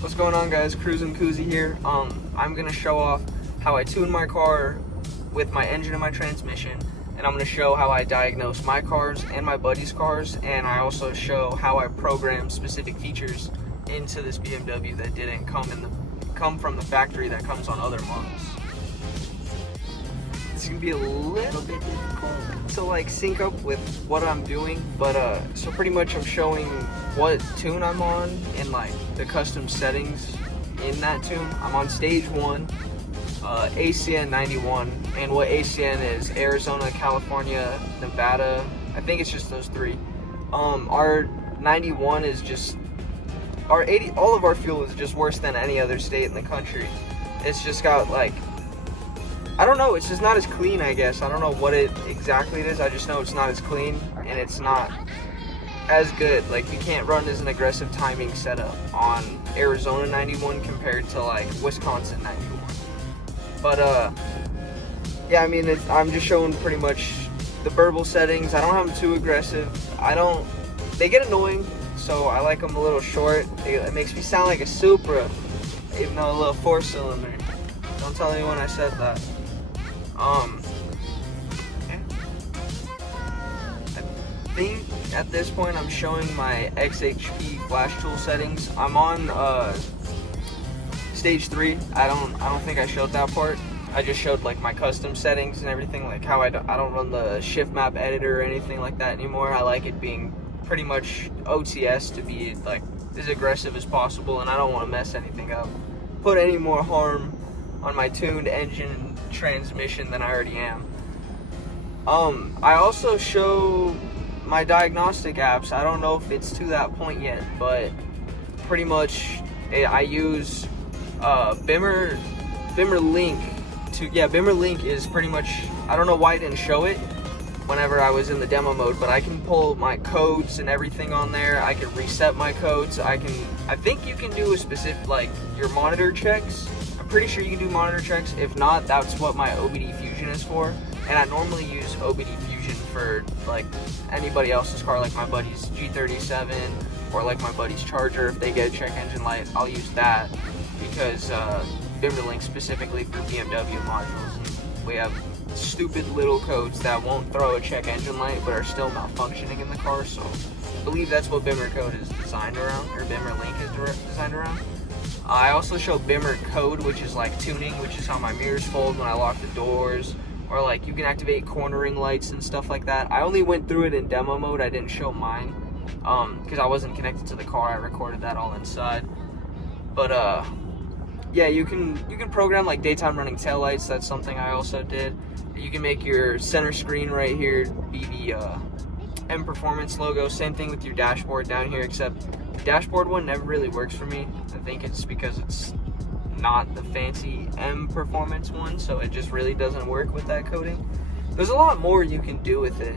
What's going on, guys? Cruising Koozie here. I'm gonna show off how I tune my car with my engine and my transmission, and I'm gonna show how I diagnose my cars and my buddies' cars, and I also show how I program specific features into this BMW that didn't come from the factory, that comes on other models. It's gonna be a little bit difficult to like sync up with what I'm doing, but so pretty much I'm showing what tune I'm on and like the custom settings in that tune. I'm on stage 1, ACN 91, and what ACN is: Arizona, California, Nevada. I think it's just those 3. Our 91 is just our 80. All of our fuel is just worse than any other state in the country. It's just got like, I don't know, it's just not as clean, I guess. I don't know what it exactly is. I just know it's not as clean and it's not as good. Like, you can't run as an aggressive timing setup on Arizona 91 compared to like Wisconsin 91. But yeah, I mean, I'm just showing pretty much the burble settings. I don't have them too aggressive. They get annoying, so I like them a little short. It makes me sound like a Supra, even though a little 4-cylinder. Don't tell anyone I said that. I think at this point I'm showing my XHP Flashtool settings. I'm on stage 3. I don't think I showed that part. I just showed like my custom settings and everything, like how I don't run the shift map editor or anything like that anymore. I like it being pretty much OTS to be like as aggressive as possible, and I don't want to mess anything up, put any more harm on my tuned engine and transmission than I already am. I also show my diagnostic apps. I don't know if it's to that point yet, but pretty much I use bimmer link to, yeah, bimmer link is pretty much, I don't know why I didn't show it whenever I was in the demo mode, but I can pull my codes and everything on there. I can reset my codes. I think you can do a specific, like, your monitor checks. I'm pretty sure you can do monitor checks. If not, that's what my OBD Fusion is for. And I normally use OBD Fusion for like anybody else's car, like my buddy's G37 or like my buddy's Charger. If they get a check engine light, I'll use that, because bimmer link specifically for BMW modules. And we have stupid little codes that won't throw a check engine light but are still malfunctioning in the car, so I believe that's what bimmer code is designed around, or bimmer link is designed around. I also show bimmer code, which is like tuning, which is how my mirrors fold when I lock the doors, or like you can activate cornering lights and stuff like that. I only went through it in demo mode. I didn't show mine because I wasn't connected to the car. I recorded that all inside. But yeah, you can program like daytime running taillights. That's something I also did. You can make your center screen right here be the M Performance logo. Same thing with your dashboard down here, except the dashboard one never really works for me. I think it's because it's not the fancy M Performance one, so it just really doesn't work with that coding. There's a lot more you can do with it.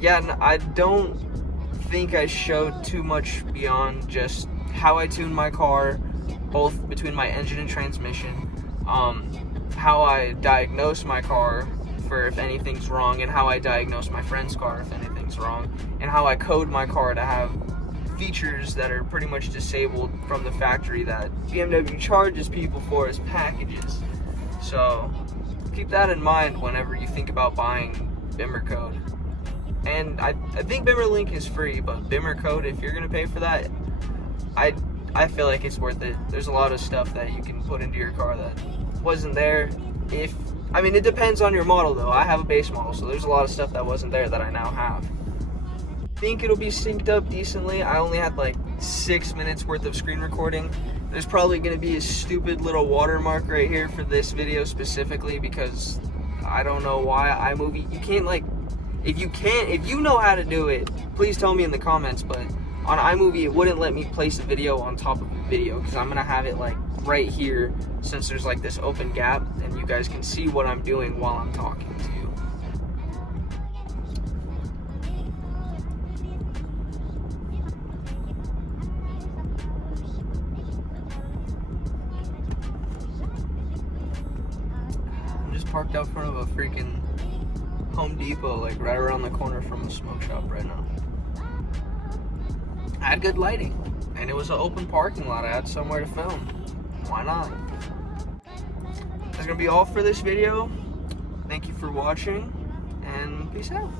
Yeah, I don't think I showed too much beyond just how I tune my car, both between my engine and transmission, how I diagnose my car for if anything's wrong, and how I diagnose my friend's car if anything's wrong, and how I code my car to have features that are pretty much disabled from the factory that BMW charges people for as packages. So keep that in mind whenever you think about buying bimmer code. And I think bimmer link is free, but bimmer code, if you're gonna pay for that, I feel like it's worth it. There's a lot of stuff that you can put into your car that wasn't there. I mean, it depends on your model though. I have a base model, so there's a lot of stuff that wasn't there that I now have. I think it'll be synced up decently. I only had like 6 minutes worth of screen recording. There's probably gonna be a stupid little watermark right here for this video specifically, because I don't know why iMovie, you can't like, if you know how to do it, please tell me in the comments, but on iMovie, it wouldn't let me place a video on top of a video, because I'm gonna have it like right here, since there's like this open gap, and you guys can see what I'm doing while I'm talking to you. parked out front of a freaking Home Depot, like right around the corner from a smoke shop right now. I had good lighting, and it was an open parking lot. I had somewhere to film. Why not? That's gonna be all for this video. Thank you for watching, and peace out.